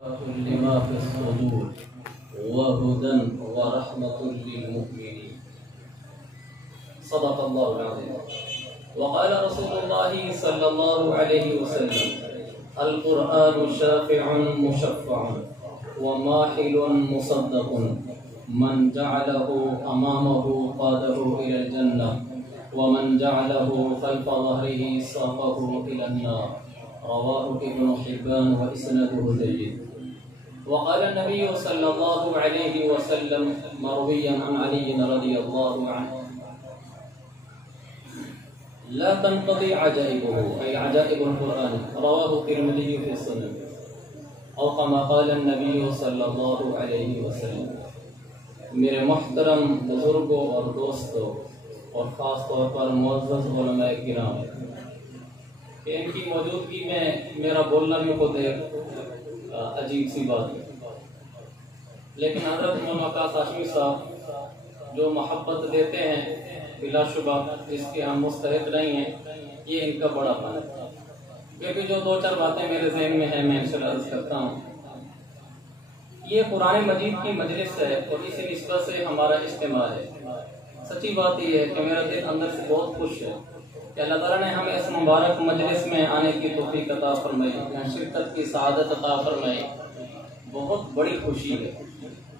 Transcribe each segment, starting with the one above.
لما في الصدور وهدى ورحمة للمؤمنين. صدق الله العظيم. وقال رسول الله صلى الله عليه وسلم: القرآن شافع مشفع وماحل مصدق من جعله أمامه قاده إلى الجنة ومن جعله خلف ظهره ساقه إلى النار. رواه ابن حبان وإسناده جيد. وقال النبي صلى الله عليه وسلم مرويا عن علي رضي الله عنه: لا تنقضي عجائبه، أي عجائب القرآن. رواه الترمذي في السنن. أو كما قال النبي صلى الله عليه وسلم. میرے محترم بزرگوں اور دوستوں اور خاص طور پر معزز علماء کرام، کہ ان کی موجودگی میں میرا بولنا بھی خود ایک عجیب سی بات ہے، لیکن حضرت مولانا عکاس ہاشمی صاحب جو محبت دیتے ہیں بلا شبہ جس کے ہم مستحق نہیں ہیں، یہ ان کا بڑا پن ہے. کیونکہ جو دو چار باتیں میرے ذہن میں ہیں میں انشاءاللہ عرض کرتا ہوں. یہ قرآن مجید کی مجلس ہے اور اسی نسبت سے ہمارا اجتماع ہے. سچی بات یہ ہے کہ میرا دل اندر سے بہت خوش ہے کہ اللہ تعالیٰ نے ہمیں اس مبارک مجلس میں آنے کی توفیق عطا فرمائی، شرکت کی سعادت عطا فرمائی. بہت بڑی خوشی ہے.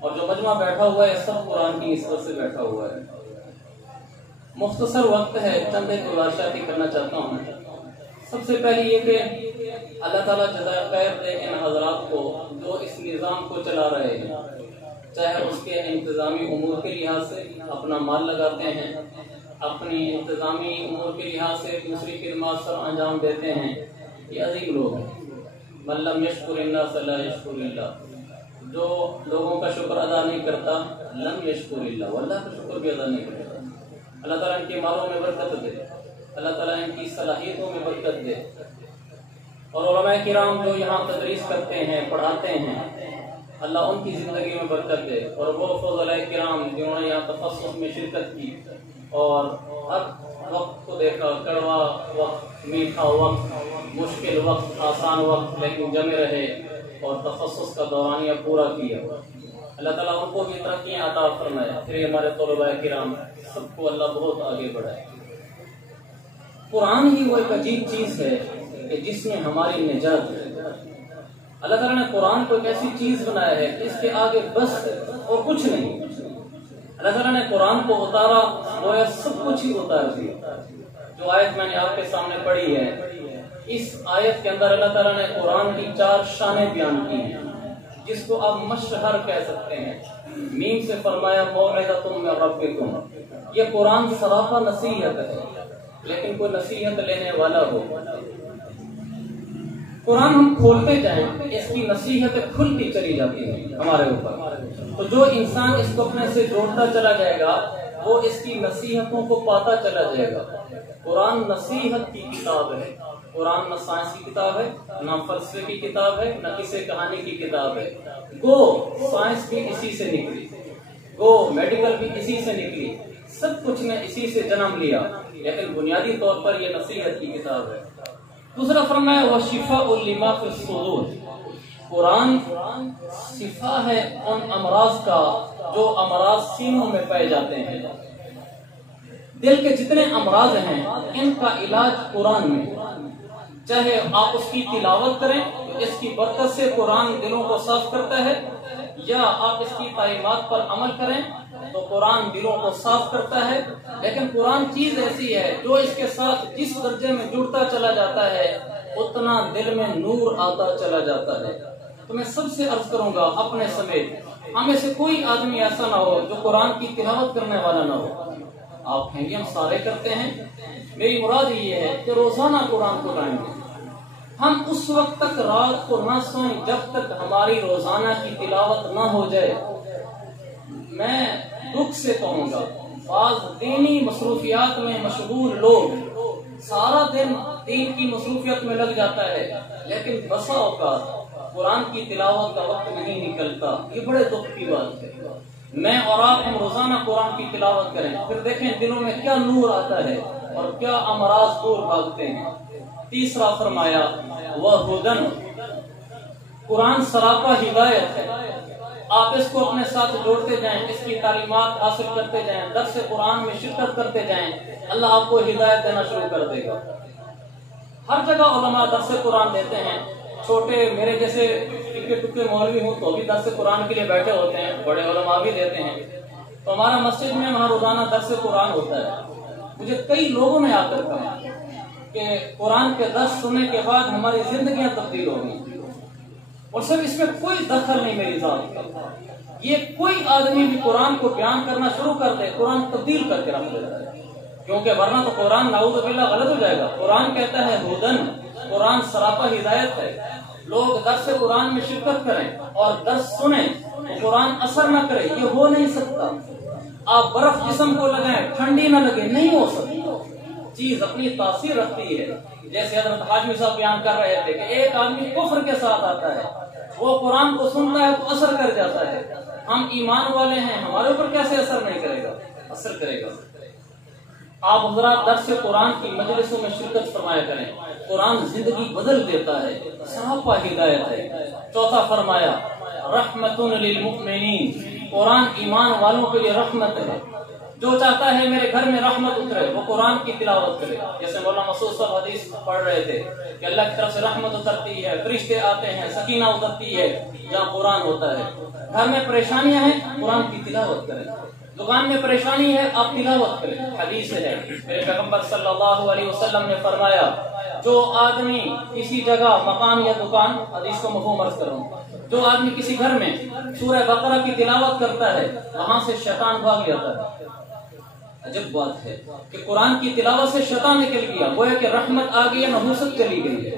اور جو مجمع بیٹھا ہوا ہے سب قرآن کی نسبت سے بیٹھا ہوا ہے. مختصر وقت ہے، چند ایک گزارشاتی کرنا چاہتا ہوں. سب سے پہلے یہ کہ اللہ تعالیٰ جزائے خیر دے ان حضرات کو جو اس نظام کو چلا رہے ہیں، چاہے اس کے انتظامی امور کے لحاظ سے اپنا مال لگاتے ہیں، اپنی انتظامی امور کے لحاظ سے دوسری خدمات سر انجام دیتے ہیں. یہ عظیم لوگ ہیں. من لم یشکر الناس فلا یشکر اللہ. جو لوگوں کا شکر ادا نہیں کرتا لم یشکر اللہ، واللہ کا شکر بھی ادا نہیں کرتا. اللہ تعالیٰ ان کے مالوں میں برکت دے، اللہ تعالیٰ ان کی صلاحیتوں میں برکت دے. اور علماء کرام جو یہاں تدریس کرتے ہیں پڑھاتے ہیں، اللہ ان کی زندگی میں برکت دے. اور وہ فضلاء کرام جنہوں نے یہاں تخصص میں شرکت کی اور ہر وقت کو دیکھا، کڑوا وقت، میٹھا وقت، مشکل وقت، آسان وقت، لیکن جمے رہے اور تخصص کا دورانیہ پورا کیا. اللہ تعالیٰ ان کو بھی ترقیاں عطا فرمائے. پھر ہمارے طلباء کرام سب کو اللہ بہت آگے بڑھائے. قرآن ہی وہ ایک عجیب چیز ہے کہ جس میں ہماری نجات ہے. اللہ تعالیٰ نے قرآن کو ایک ایسی چیز بنایا ہے کہ اس کے آگے بس ہے اور کچھ نہیں. اللہ تعالیٰ نے قرآن کو اتارا، گویا سب کچھ ہی اتار دیا. جو آیت میں نے آپ کے سامنے پڑھی ہے، اس آیت کے اندر اللہ تعالیٰ نے قرآن کی 4 شانیں بیان کی ہیں، جس کو آپ مشہر کہہ سکتے ہیں. میم سے فرمایا موعظۃ من ربکم. یہ قرآن سراپا نصیحت ہے، لیکن کوئی نصیحت لینے والا ہو. قرآن ہم کھولتے جائیں اس کی نصیحتیں کھلتی چلی جاتی ہیں ہمارے اوپر. تو جو انسان اس کو اپنے سے جوڑتا چلا جائے گا وہ اس کی نصیحتوں کو پاتا چلا جائے گا. قرآن نصیحت کی کتاب ہے. قرآن نہ سائنس کی کتاب ہے، نہ فلسفے کی کتاب ہے، نہ کسی کہانی کی کتاب ہے. گو سائنس بھی اسی سے نکلی، گو میڈیکل بھی اسی سے نکلی، سب کچھ نے اسی سے جنم لیا، لیکن بنیادی طور پر یہ نصیحت کی کتاب ہے. دوسرا فرمایا وشفاء لما فی الصدور. قرآن شفا ہے ان امراض کا جو امراض سینوں میں پائے جاتے ہیں. دل کے جتنے امراض ہیں ان کا علاج قرآن میں. چاہے آپ اس کی تلاوت کریں تو اس کی برکت سے قرآن دلوں کو صاف کرتا ہے، یا آپ اس کی تعلیمات پر عمل کریں تو قرآن دلوں کو صاف کرتا ہے. لیکن قرآن چیز ایسی ہے جو اس کے ساتھ جس درجے میں جڑتا چلا جاتا ہے اتنا دل میں نور آتا چلا جاتا ہے. تو میں سب سے عرض کروں گا اپنے سمیت ہم میں سے کوئی آدمی ایسا نہ ہو جو قرآن کی تلاوت کرنے والا نہ ہو. آپ ہیں گے ہم سارے کرتے ہیں. میری مراد یہ ہے کہ روزانہ قرآن کو لائیں گے. ہم اس وقت تک رات کو نہ سوئیں جب تک ہماری روزانہ کی تلاوت نہ ہو جائے. میں دکھ سے کہوں گا بعض دینی مصروفیات میں مشغول لوگ سارا دن دین کی مصروفیت میں لگ جاتا ہے، لیکن بسا اوقات قرآن کی تلاوت کا وقت نہیں نکلتا. یہ بڑے دکھ کی بات ہے. میں اور آپ ہم روزانہ قرآن کی تلاوت کریں، پھر دیکھیں دلوں میں کیا نور آتا ہے اور کیا امراض دور بھاگتے ہیں. تیسرا فرمایا وہدن. قرآن سراپا ہدایت ہے، آپ اس کو اپنے ساتھ جوڑتے جائیں، اس کی تعلیمات حاصل کرتے جائیں، درس قرآن میں شرکت کرتے جائیں، اللہ آپ کو ہدایت دینا شروع کر دے گا۔ ہر جگہ علماء درس قرآن دیتے ہیں، چھوٹے میرے جیسے ٹکے ٹکے مولوی ہوں تو بھی درس قرآن کے لیے بیٹھے ہوتے ہیں، بڑے علماء بھی دیتے ہیں۔ تو ہمارا مسجد میں وہاں روزانہ درس قرآن ہوتا ہے۔ مجھے کئی لوگوں نے آ کر کہا کہ قرآن کے درس سننے کے بعد ہماری زندگیاں تبدیل ہو گئی، اور سب اس میں کوئی دخل نہیں میری ذات کا۔ یہ کوئی آدمی بھی قرآن کو بیان کرنا شروع کر دے، قرآن تبدیل کر کے رکھ دیتا ہے، کیونکہ ورنہ تو قرآن نعوذ باللہ غلط ہو جائے گا۔ قرآن کہتا ہے ہدن، قرآن سراپا ہدایت ہے۔ لوگ درس قرآن میں شرکت کریں اور درس سنیں تو قرآن اثر نہ کرے، یہ ہو نہیں سکتا۔ آپ برف جسم کو لگائیں، ٹھنڈی نہ لگے، نہیں ہو سکتی۔ چیز اپنی تاثیر رکھتی ہے۔ جیسے حضرت حاجمی صاحب بیان کر رہے تھے کہ ایک آدمی کفر کے ساتھ آتا ہے، وہ قرآن کو سنتا ہے تو اثر کر جاتا ہے۔ ہم ایمان والے ہیں، ہمارے اوپر کیسے اثر نہیں کرے گا؟ اثر کرے گا۔ آپ حضرات درس قرآن کی مجلسوں میں شرکت فرمایا کریں، قرآن زندگی بدل دیتا ہے، سراپا ہدایت ہے۔ چوتھا فرمایا رحمت للمؤمنین، قرآن ایمان والوں کے لیے رحمت ہے۔ جو چاہتا ہے میرے گھر میں رحمت اترے وہ قرآن کی تلاوت کرے۔ جیسے مولانا مسعود صاحب حدیث پڑھ رہے تھے کہ اللہ کی طرف سے رحمت اترتی ہے، فرشتے آتے ہیں، سکینہ اترتی ہے جہاں قرآن ہوتا ہے۔ گھر میں پریشانیاں ہیں، قرآن کی تلاوت کریں۔ دکان میں پریشانی ہے، آپ تلاوت کریں۔ حدیث ہے، میرے پیغمبر صلی اللہ علیہ وسلم نے فرمایا جو آدمی کسی جگہ مکان یا دکان، حدیث کو مفہوم عرض کروں، جو آدمی کسی گھر میں سورہ بقرہ کی تلاوت کرتا ہے وہاں سے شیطان بھاگ جاتا ہے۔ عجب بات ہے کہ قرآن کی تلاوت سے شیطان نکل گیا، گویا کہ رحمت آ گئی، نحوست چلی گئی ہے۔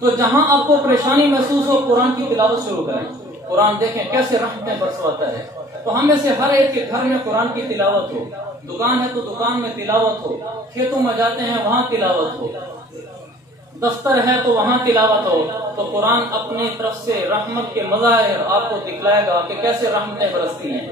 تو جہاں آپ کو پریشانی محسوس ہو قرآن کی تلاوت شروع کریں۔ قرآن دیکھیں کیسے رحمتیں برسواتا ہے۔ تو ہم میں سے ہر ایک کے گھر میں قرآن کی تلاوت ہو، دکان ہے تو دکان میں تلاوت ہو، کھیتوں میں جاتے ہیں وہاں تلاوت ہو، دفتر ہے تو وہاں تلاوت ہو، تو قرآن اپنی طرف سے رحمت کے مظاہر آپ کو دکھلائے گا کہ کیسے رحمتیں برستی ہیں۔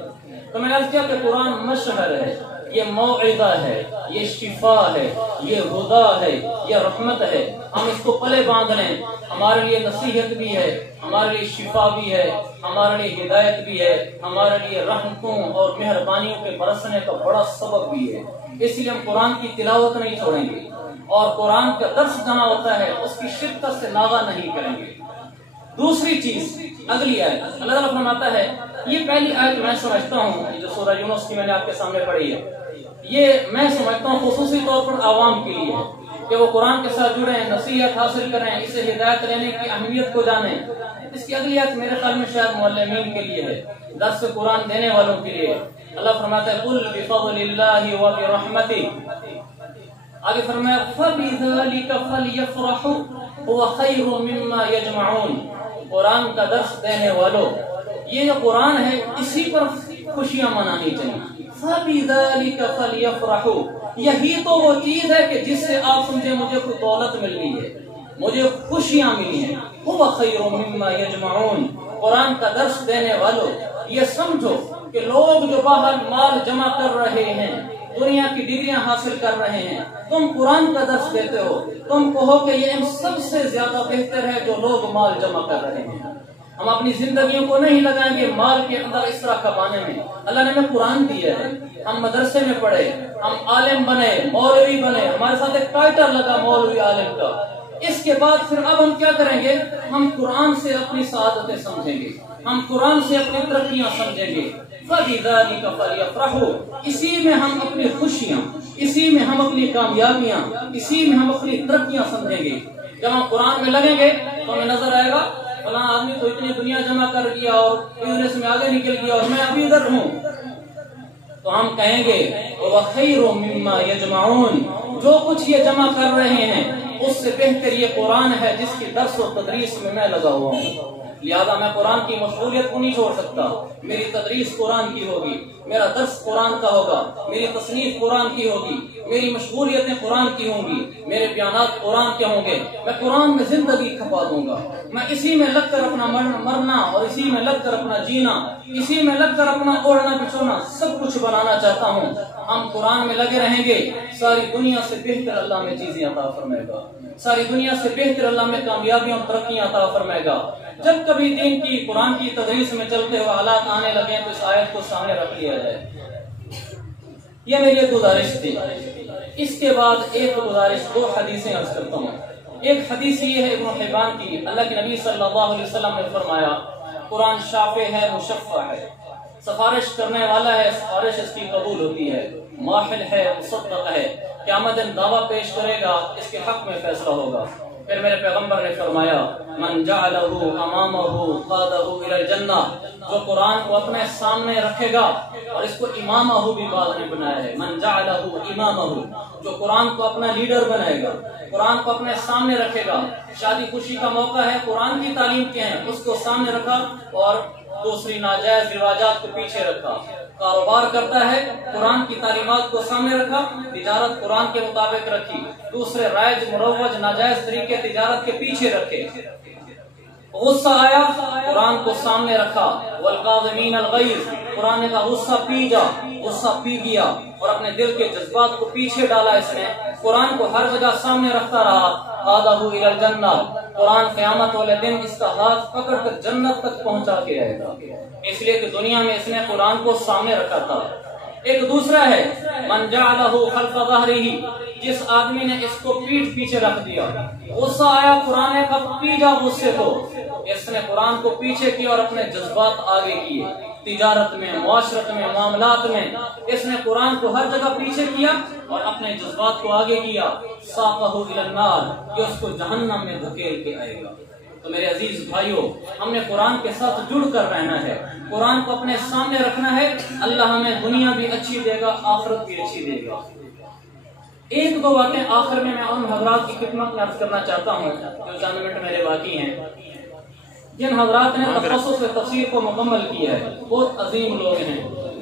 تو میں نے عرض کیا کہ قرآن مشہر ہے، یہ موعظہ ہے، یہ شفا ہے، یہ ہدا ہے، یہ رحمت ہے۔ ہم اس کو پلے باندھ لیں، ہمارے لیے نصیحت بھی ہے، ہمارے لیے شفا بھی ہے، ہمارے لیے ہدایت بھی ہے، ہمارے لیے رحمتوں اور مہربانیوں کے برسنے کا بڑا سبب بھی ہے۔ اس لیے ہم قرآن کی تلاوت نہیں چھوڑیں گے، اور قرآن کا درس جہاں ہوتا ہے اس کی شرکت سے ناغہ نہیں کریں گے۔ دوسری چیز اگلی آیت، اللہ تعالیٰ فرماتا ہے، یہ پہلی آیت میں سمجھتا ہوں جو سورہ یونس کی میں نے آپ کے سامنے پڑھی ہے، یہ میں سمجھتا ہوں خصوصی طور پر عوام کے لیے ہے کہ وہ قرآن کے ساتھ جڑیں، نصیحت حاصل کریں، اسے ہدایت لینے کی اہمیت کو جانیں۔ اس کی اگلی آیت میرے خیال میں شاید معلمین کے لیے ہے، درس قرآن دینے والوں کے لیے۔ اللہ فرماتا ہے قل بفضل اللہ وبرحمتہ، آگے فرمایا فَبِذَلِكَ فَلْيَفْرَحُوا هُوَ خَيْرٌ مِّمَّا يَجْمَعُونَ، قرآن کا درس دینے والوں، یہ جو قرآن ہے اسی پر خوشیاں منانی چاہیے۔ فَبِذَلِكَ فَلْيَفْرَحُوا، یہی تو وہ چیز ہے کہ جس سے آپ سمجھے مجھے کوئی دولت مل گئی ہے، مجھے خوشیاں ملی ہیں۔ هُوَ خَيْرٌ مِّمَّا يَجْمَعُونَ، قرآن کا درس دینے والوں یہ سمجھو کہ لوگ جو باہر مال جمع کر رہے ہیں، دنیا کی ڈگریاں حاصل کر رہے ہیں، تم قرآن کا درس دیتے ہو، تم کہو کہ یہ ان سب سے زیادہ بہتر ہے جو لوگ مال جمع کر رہے ہیں۔ ہم اپنی زندگیوں کو نہیں لگائیں گے مال کے اندر اس طرح کمانے میں، اللہ نے ہمیں قرآن دیا ہے، ہم مدرسے میں پڑھے، ہم عالم بنے، مولوی بنے، ہمارے ساتھ ایک ٹائٹل لگا مولوی عالم کا، اس کے بعد پھر اب ہم کیا کریں گے؟ ہم قرآن سے اپنی سعادتیں سمجھیں گے، ہم قرآن سے اپنی ترقیاں سمجھیں گے۔ فَبِذَلِكَ فَلْيَفْرَحُوا، اسی میں ہم اپنی خوشیاں، اسی میں ہم اپنی کامیابیاں، اسی میں ہم اپنی ترقیاں سمجھیں گے۔ جب ہم قرآن میں لگیں گے تو ہمیں نظر آئے گا فلاں آدمی تو اتنی دنیا جمع کر دیا اور بزنس میں آگے نکل گیا اور میں ابھی ادھر ہوں، تو ہم کہیں گے وَخَيْرٌ مِّمَّا يَجْمَعُونَ، جو کچھ یہ جمع کر رہے ہیں اس سے بہتر یہ قرآن ہے جس کی درس و تدریس میں لگا ہوا ہوں۔ لہذا میں قرآن کی مشغولیت کو نہیں چھوڑ سکتا، میری تدریس قرآن کی ہوگی، میرا درس قرآن کا ہوگا، میری تصنیف قرآن کی ہوگی، میری مشغولیتیں قرآن کی ہوں گی، میرے بیانات قرآن کے ہوں گے، میں قرآن میں زندگی کھپا دوں گا، میں اسی میں لگ کر اپنا مرنا اور اسی میں لگ کر اپنا جینا، اسی میں لگ کر اپنا اوڑھنا بچھونا سب کچھ بنانا چاہتا ہوں۔ ہم قرآن میں لگے رہیں گے، ساری دنیا سے بہتر اللہ میں چیزیں عطا فرمائے گا، ساری دنیا سے بہتر اللہ میں کامیابیاں اور ترقیاں عطا فرمائے گا۔ جب کبھی دین کی قرآن کی تدریس میں چلتے ہوئے حالات آنے لگے تو اس آیت کو سامنے رکھ لیا جائے۔ یہ میری ایک گزارش تھی۔ اس کے بعد ایک گزارش، 2 حدیثیں عرض کرتا ہوں۔ ایک حدیث یہ ہے ابن حبان کی، اللہ کے نبی صلی اللہ علیہ وسلم نے فرمایا قرآن شافع ہے، مشفع ہے، سفارش کرنے والا ہے، سفارش اس کی قبول ہوتی ہے، ماحل ہے، مصدق ہے، قیامت دن دعویٰ پیش کرے گا، اس کے حق میں فیصلہ ہوگا۔ پھر میرے پیغمبر نے فرمایا من جعلہ امامہ قادہ الی الجنہ، جو قرآن کو اپنے سامنے رکھے گا، اور اس کو امامہ بھی بعد میں بنایا ہے، من جعلہ امامہ، جو قرآن کو اپنا لیڈر بنائے گا، قرآن کو اپنے سامنے رکھے گا، شادی خوشی کا موقع ہے، قرآن کی تعلیم کے ہیں، اس کو سامنے رکھا اور دوسری ناجائز رواجات کو پیچھے رکھا، کاروبار کرتا ہے قرآن کی تعلیمات کو سامنے رکھا، تجارت قرآن کے مطابق رکھی، دوسرے رائج مروج ناجائز طریقے تجارت کے پیچھے رکھے، غصہ آیا قرآن کو سامنے رکھا، والقاظمین الغیظ، قرآن کا غصہ پی جا، غصہ پی گیا اور اپنے دل کے جذبات کو پیچھے ڈالا، اس نے قرآن کو ہر جگہ سامنے رکھتا رہا، قادہ الی الجنہ، قرآن قیامت والے دن اس کا ہاتھ پکڑ کر جنت تک پہنچا کے آئے گا، اس لیے کہ دنیا میں اس نے قرآن کو سامنے رکھا تھا۔ ایک دوسرا ہے من جعلہ خلف ظہرہ، جس آدمی نے اس کو پیٹھ پیچھے رکھ دیا، غصہ آیا قرآن کا، پی جا غصے کو، اس نے قرآن کو پیچھے کیا اور اپنے جذبات آگے کیے، تجارت میں، معاشرت میں، معاملات میں اس نے قرآن کو ہر جگہ پیچھے کیا اور اپنے جذبات کو آگے کیا، ساقہ الی النار، یہ اس کو جہنم میں دھکیل کے آئے گا۔ تو میرے عزیز بھائیوں، ہم نے قرآن کے ساتھ جڑ کر رہنا ہے، قرآن کو اپنے سامنے رکھنا ہے، اللہ ہمیں دنیا بھی اچھی دے گا، آخرت بھی اچھی دے گا۔ 1-2 باتیں آخر میں ان حضرات کی خدمت میں عرض کرنا چاہتا ہوں جو چند منٹ میرے باقی ہیں۔ جن حضرات نے تخصص تفسیر کو مکمل کیا ہے، بہت عظیم لوگ ہیں،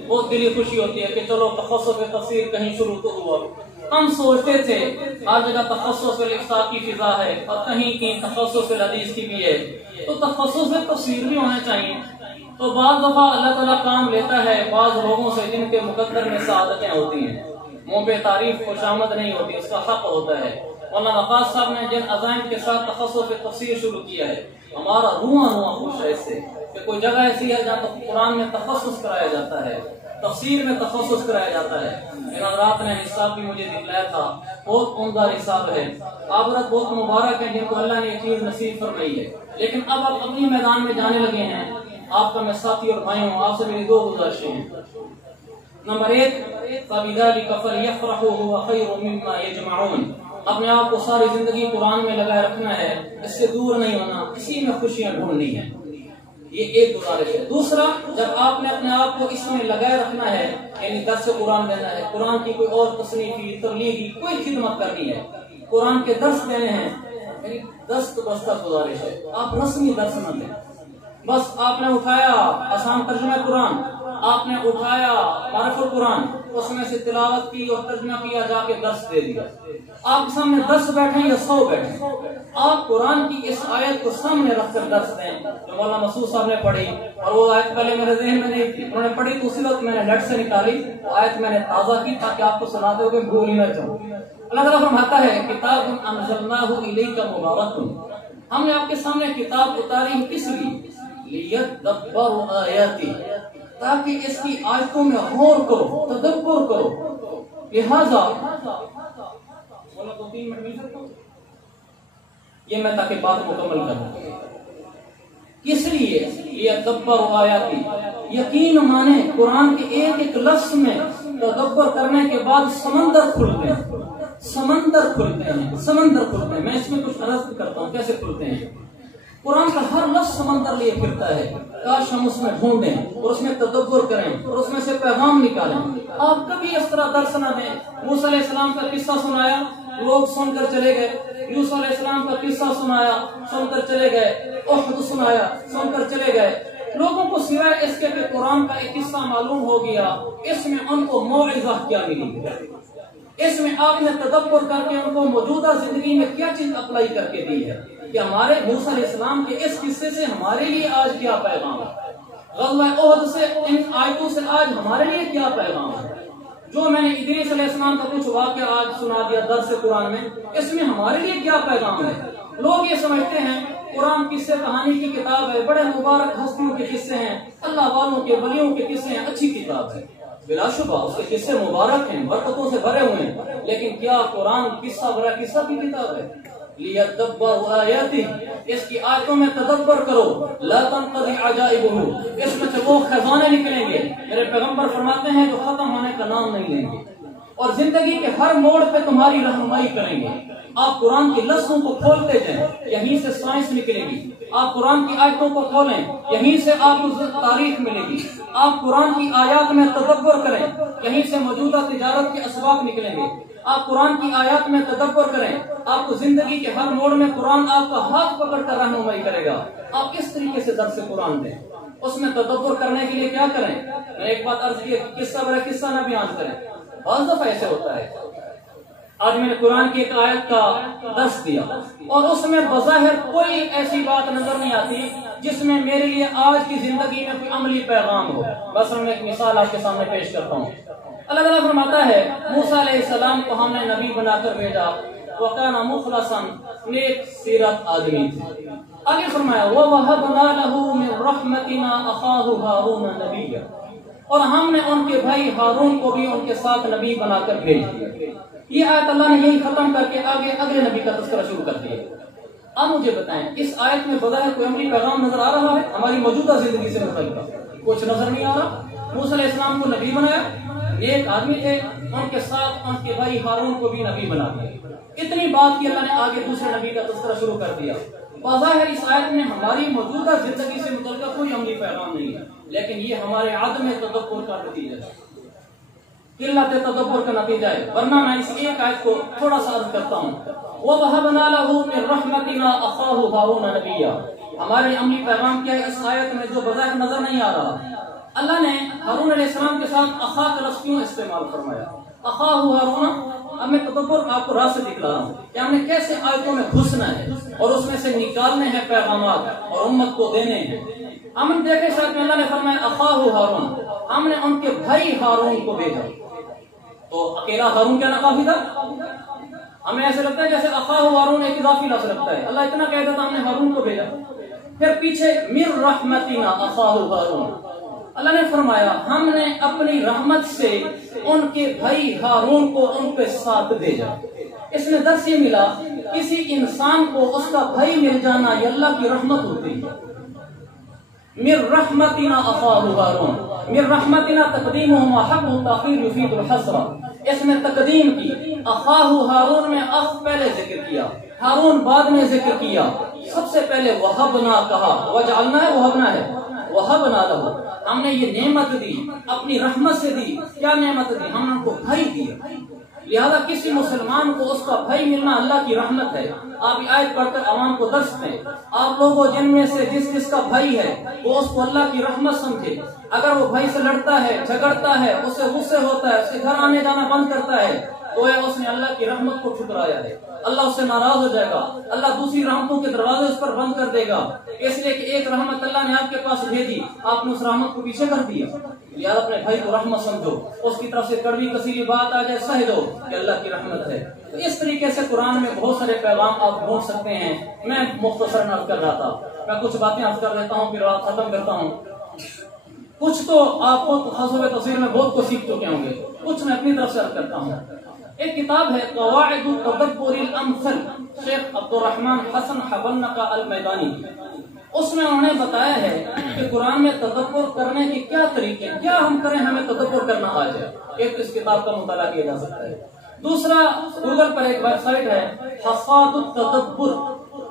بہت دلی خوشی ہوتی ہے کہ چلو تخصص تفسیر کہیں شروع تو ہوا۔ ہم سوچتے تھے ہر جگہ تخصص الافتاء کی فضا ہے اور کہیں تخصص الحدیث کی بھی ہے، تو تخصص تفسیر بھی ہونے چاہیے۔ تو بعض دفعہ اللہ تعالیٰ کام لیتا ہے بعض لوگوں سے جن کے مقدر میں سعادتیں ہوتی ہیں، منہ پہ تعریف خوش آمد نہیں ہوتی، اس کا حق ہوتا ہے۔ مولانا وقاص صاحب نے جن عزائم کے ساتھ تخصص تفسیر شروع کیا ہے، ہمارا رواں خوش ہے اس سے کہ کوئی جگہ ایسی ہے جہاں قرآن میں تخصص کرایا جاتا ہے، تفسیر میں تخصص کرایا جاتا ہے۔ ان حضرات نے نصاب بھی مجھے دکھلایا تھا، بہت عمدہ نصاب ہے، حضرت بہت مبارک ہیں جن کو اللہ نے یہ چیز نصیب فرمائی ہے۔ لیکن اب آپ اپنی میدان میں جانے لگے ہیں، آپ کا میں ساتھی اور بھائی ہوں، آپ سے میری 2 گزارشیں ہیں۔ نمبر 1، فَبِذَلِكَ فَلْيَفْرَحُوا هُوَ خَيْرٌ مِّمَّا يَجْمَعُونَ، اپنے آپ کو ساری زندگی قرآن میں لگائے رکھنا ہے، اس سے دور نہیں ہونا، اسی میں خوشیاں ڈھونڈنی ہیں، یہ ایک گزارش ہے۔ دوسرا، جب آپ نے اپنے آپ کو اس میں لگائے رکھنا ہے، یعنی درس قرآن دینا ہے، قرآن کی کوئی اور تصنیفی تبلیغی کوئی خدمت کرنی ہے، قرآن کے درس دینے ہیں، یعنی دست بستہ گزارش ہے، آپ رسمی درس نہ دیں، بس آپ نے اٹھایا آسان ترجمہ قرآن، آپ نے اٹھایا معرف القرآن، اس میں سے تلاوت کی اور ترجمہ کیا، جا کے درس دے دیا۔ آپ کے سامنے 10 بیٹھیں یا 100 بیٹھیں، آپ قرآن کی اس آیت کو سامنے رکھ کر درس دیں جو مولانا مسعود صاحب نے پڑھی، اور وہ آیت پہلے میرے ذہن میں نہیں تھی، انہوں نے پڑھی تو اسی وقت میں نے نیٹ سے نکالی، وہ آیت میں نے تازہ کی تاکہ آپ کو سناتے ہوئے بھول ہی نہ جاؤں۔ اللہ تعالیٰ فرماتا ہے کتاب انزلناہ الیک مبارک، ہم نے آپ کے سامنے کتاب اتاری کس لیے؟ لیدبروا آیاتہ، تاکہ اس کی آیتوں میں غور کرو، تدبر کرو۔ لہذا یہ میں تاکہ بات مکمل کروں، کس لیے لیدبروا آیاتہ، یقین مانے قرآن کے ایک ایک لفظ میں تدبر کرنے کے بعد سمندر کھلتے ہیں، سمندر کھلتے ہیں، سمندر کھلتے ہیں۔ میں اس میں کچھ عرض کرتا ہوں کیسے کھلتے ہیں۔ قرآن کا ہر لفظ سمندر لیے پھرتا ہے، کاش ہم اس میں ڈھونڈیں اور اس میں تدبر کریں اور اس میں سے پیغام نکالیں۔ آپ کبھی اس طرح درس نہ دیں، موسیٰ علیہ السلام کا قصہ سنایا، لوگ سن کر چلے گئے، یوسف علیہ السلام کا قصہ سنایا، سن کر چلے گئے، احد سنایا، سن کر چلے گئے۔ لوگوں کو سوائے اس کے کہ قرآن کا ایک قصہ معلوم ہو گیا، اس میں ان کو موعظہ کیا ملی، اس میں آپ نے تدبر کر کے ان کو موجودہ زندگی میں کیا چیز اپلائی کر کے دی ہے کہ ہمارے موسیٰ علیہ السلام کے اس قصے سے ہمارے لیے آج کیا پیغام ہے، غزوہ احد سے ان آیتوں سے آج ہمارے لیے کیا پیغام ہے، جو میں نے ادریس علیہ السلام کا کچھ واقعہ آج سنا دیا درس قرآن میں، اس میں ہمارے لیے کیا پیغام ہے۔ لوگ یہ سمجھتے ہیں قرآن قصے کہانی کی کتاب ہے، بڑے مبارک ہستیوں کے قصے ہیں، اللہ والوں کے ولیوں کے قصے ہیں، اچھی کتاب ہے، بلا شبہ اس کے قصے مبارک ہیں، برکتوں سے بھرے ہوئے ہیں، لیکن کیا قرآن قصہ بڑا قصہ کی کتاب ہے؟ لِيَدَّبَّرُوا آیَاتِهِ، اس کی آیتوں میں تدبر کرو، لا تنقضی عجائبہ، اس میں سے وہ خزانے نکلیں گے میرے پیغمبر فرماتے ہیں جو ختم ہونے کا نام نہیں لیں گے، اور زندگی کے ہر موڑ پہ تمہاری رہنمائی کریں گے۔ آپ قرآن کی لفظوں کو کھولتے جائیں، یہیں سے سائنس نکلے گی، آپ قرآن کی آیتوں کو کھولیں، یہیں سے آپ کو تاریخ ملے گی، آپ قرآن کی آیات میں تدبر کریں، یہیں سے موجودہ تجارت کے اسباق نکلیں گے، آپ قرآن کی آیات میں تدبر کریں، آپ کو زندگی کے ہر موڑ میں قرآن آپ کا ہاتھ پکڑ کر رہنمائی کرے گا۔ آپ کس طریقے سے درس قرآن دیں، اس میں تدبر کرنے کے لیے کیا کریں؟ میں ایک بات عرض کی، قصہ برا قصہ نہ بیان کریں، بعض دفعہ ایسے ہوتا ہے۔ آج میں نے قرآن کی ایک آیت کا درس دیا اور اس میں بظاہر کوئی ایسی بات نظر نہیں آتی جس میں میرے لیے آج کی زندگی میں کوئی عملی پیغام ہو۔ بس میں ایک مثال آپ کے سامنے پیش کرتا ہوں۔ اللہ تعالیٰ فرماتا ہے موسیٰ علیہ السلام کو ہم نے نبی بنا کر بھیجا، وَكَانَ مُخْلَصًا، نیک سیرت آدمی تھے۔ آگے فرمایا وَوَهَبْنَا لَهُ مِن رَحْمَتِنَا أَخَاهُ هَارُونَ نَبِيًّا، اور ہم نے ان کے بھائی ہارون کو بھی ان کے ساتھ نبی بنا کر بھیج دیا۔ یہ آیت اللہ نے یہی ختم کر کے آگے اگلے نبی کا تذکرہ شروع کر دیا۔ اب مجھے بتائیں اس آیت میں بظاہر کوئی عملی پیغام نظر آ رہا ہے ہماری موجودہ زندگی سے متعلق؟ کچھ نظر نہیں آ رہا۔ موسیٰ علیہ السلام کو نبی بنایا، نیک آدمی تھے، ان کے ساتھ ان کے بھائی ہارون کو بھی نبی بنا دیا۔ اتنی بات کی اللہ نے آگے دوسرے نبی کا تذکرہ شروع کر دیا۔ بظاہر اس آیت میں ہماری موجودہ زندگی سے متعلق کوئی عملی پیغام نہیں ہے، لیکن یہ ہمارے عدم تدبر کا نتیجہ ہے، قلت تدبر کا نتیجہ ہے۔ ورنہ میں اس ایک آیت کو تھوڑا سا عرض کرتا ہوں، وَوَهَبْنَا لَهُ مِن رَحْمَتِنَا أَخَاهُ هَارُونَ نَبِيًّا۔ ہمارے عملی پیغام کیا ہے اس آیت میں جو بظاہر نظر نہیں آ رہا؟ اللہ نے ہارون علیہ السلام کے ساتھ اخا کا لفظ کیوں استعمال فرمایا؟ اخاہ ہارون، اب میں تدبر آپ کو راہ سے دکھلا رہا ہوں کہ ہم نے کیسے آیتوں میں گھسنا ہے اور اس میں سے نکالنے ہیں پیغامات اور امت کو دینے ہیں۔ ہم دیکھے ساتھ میں اللہ نے فرمایا اخاہ ہارون، ہم نے ان کے بھائی ہارون کو بھیجا، تو اکیلا ہارون کیا نہ کافی تھا؟ ہمیں ایسے لگتا ہے جیسے اخاہ ہارون ایک اضافی لفظ لگتا ہے، اللہ اتنا کہہ دیتا ہم نے ہارون کو بھیجا۔ پھر پیچھے من رحمتنا اخاہ ہارون، اللہ نے فرمایا ہم نے اپنی رحمت سے ان کے بھائی ہارون کو ان کے ساتھ بھیجا۔ اس میں درس یہ ملا کسی انسان کو اس کا بھائی مل جانا یہ اللہ کی رحمت ہوتی ہے۔ من رحمتنا اخاہ ہارون، من رحمتنا تقدیم و حق تاخیر یفید الحسر، اس میں تقدیم کی، اخاہ ہارون میں اخ پہلے ذکر کیا، ہارون بعد میں ذکر کیا۔ سب سے پہلے وہبنا کہا، وجعلنا ہے وہبنا ہے، وہبنا لہو، ہم نے یہ نعمت دی اپنی رحمت سے دی۔ کیا نعمت دی؟ ہم نے ان کو بھائی دیا۔ لہذا کسی مسلمان کو اس کا بھائی ملنا اللہ کی رحمت ہے۔ آپ یہ آیت پڑھ کر عوام کو درس دیں، آپ لوگوں جن میں سے جس کا بھائی ہے وہ اس کو اللہ کی رحمت سمجھے۔ اگر وہ بھائی سے لڑتا ہے، جھگڑتا ہے، اس سے غصے ہوتا ہے، اس کے گھر آنے جانا بند کرتا ہے، تو اس نے اللہ کی رحمت کو ٹھکرایا ہے، اللہ اس سے ناراض ہو جائے گا، اللہ دوسری رحمتوں کے دروازے اس پر بند کر دے گا، اس لیے کہ ایک رحمت اللہ نے آپ کے پاس بھیجی، آپ نے اس رحمت کو پیچھے کر دیا۔ یار اپنے بھائی کو رحمت سمجھو، اس کی طرف سے کڑوی کثیری بات آ جائے سہ دو کہ اللہ کی رحمت ہے۔ تو اس طریقے سے قرآن میں بہت سارے پیغام آپ ڈھونڈ سکتے ہیں۔ میں مختصر عرض کر رہا تھا، میں کچھ باتیں عرض کر دیتا ہوں پھر بات ختم کرتا ہوں۔ کچھ تو آپ کو خاص تفسیر میں بہت کچھ سیکھ چکے ہوں گے، کچھ میں اپنی طرف سے عرض کرتا ہوں۔ ایک کتاب ہے قواعد تدبر الامثل، شیخ عبد الرحمن حسن حبنقہ المیدانی، اس میں انہوں نے بتایا ہے کہ قرآن میں تدبر کرنے کے کیا طریقے ہیں، کیا ہم کریں ہمیں تدبر کرنا آ جائے۔ ایک اس کتاب کا مطالعہ کیا جا سکتا ہے۔ دوسرا گوگل پر ایک ویب سائٹ ہے حصاد التدبر،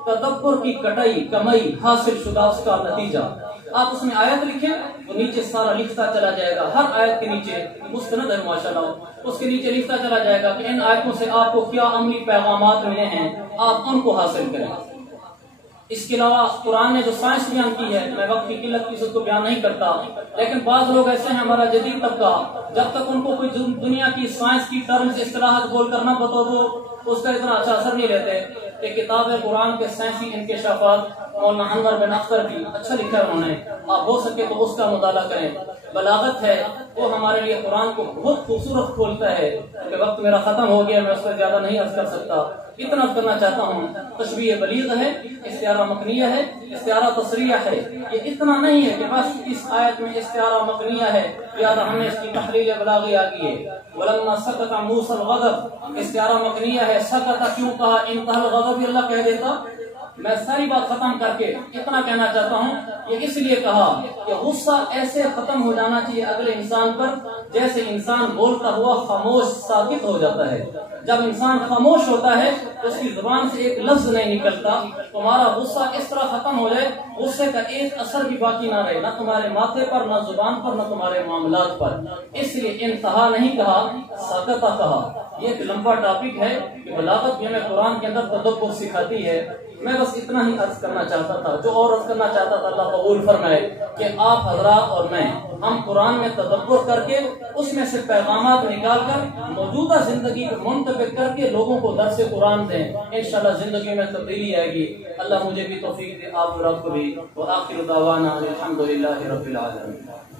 تدبر کی کٹائی کمائی حاصل شدہ اس کا نتیجہ۔ آپ اس میں آیت لکھیں، وہ نیچے سارا لکھتا چلا جائے گا، ہر آیت کے نیچے مستند ہے ماشاءاللہ، اس کے نیچے لکھتا چلا جائے گا کہ ان آیتوں سے آپ کو کیا عملی پیغامات ملے ہیں، آپ ان کو حاصل کریں۔ اس کے علاوہ قرآن نے جو سائنس بیان کی ہے، میں وقت کی قلت کی اس کو بیان نہیں کرتا، لیکن بعض لوگ ایسے ہیں ہمارا جدید طبقہ، جب تک ان کو کوئی دنیا کی سائنس کی ٹرمز اصطلاحات بول کر نہ بتو تو اس کا اتنا اچھا اثر نہیں لیتے۔ ایک کتاب ہے قرآن کے سائنسی انکشافات، مولانا انور بن اختر کی، اچھا لکھا ہے انہوں نے، آپ ہو سکے تو اس کا مطالعہ کریں۔ بلاغت ہے وہ ہمارے لیے قرآن کو بہت خوبصورت کھولتا ہے، کیونکہ وقت میرا ختم ہو گیا، میں اس پر زیادہ نہیں عرض کر سکتا۔ اتنا کرنا چاہتا ہوں، تشبیہ بلیغ ہے، استعارہ مکنیہ ہے، استعارہ تصریح ہے، یہ اتنا نہیں ہے کہ بس اس آیت میں استعارہ مکنیہ ہے یا ہمیں اس کی تحلیل بلاغی آ گئی ہے۔ ولما سکت موسیٰ الغضب، استعارہ مکنیہ ہے، سکت کیوں کہا، انتہا الغضب اللہ کہہ دیتا۔ میں ساری بات ختم کر کے اتنا کہنا چاہتا ہوں، یہ اس لیے کہا کہ غصہ ایسے ختم ہو جانا چاہیے اگلے انسان پر جیسے انسان بولتا ہوا خاموش ساکت ہو جاتا ہے۔ جب انسان خاموش ہوتا ہے تو اس کی زبان سے ایک لفظ نہیں نکلتا، تمہارا غصہ اس طرح ختم ہو جائے غصے کا ایک اثر بھی باقی نہ رہے، نہ تمہارے ماتھے پر، نہ زبان پر، نہ تمہارے معاملات پر۔ اس لیے انتہا نہیں کہا، ساکتہ کہا۔ یہ ایک لمبا ٹاپک ہے کہ بلاغت بھی ہمیں قرآن کے اندر تدبر سکھاتی ہے۔ میں بس اتنا ہی عرض کرنا چاہتا تھا، جو اور عرض کرنا چاہتا تھا اللہ قبول فرمائے کہ آپ حضرات اور میں ہم قرآن میں تدبر کر کے اس میں سے پیغامات نکال کر موجودہ زندگی کو منطبق کر کے لوگوں کو درس قرآن دیں، انشاءاللہ زندگی میں تبدیلی آئے گی۔ اللہ مجھے بھی توفیق دے، آپ رب کو بھی۔ وآخر دعوانا الحمدللہ رب العالمین۔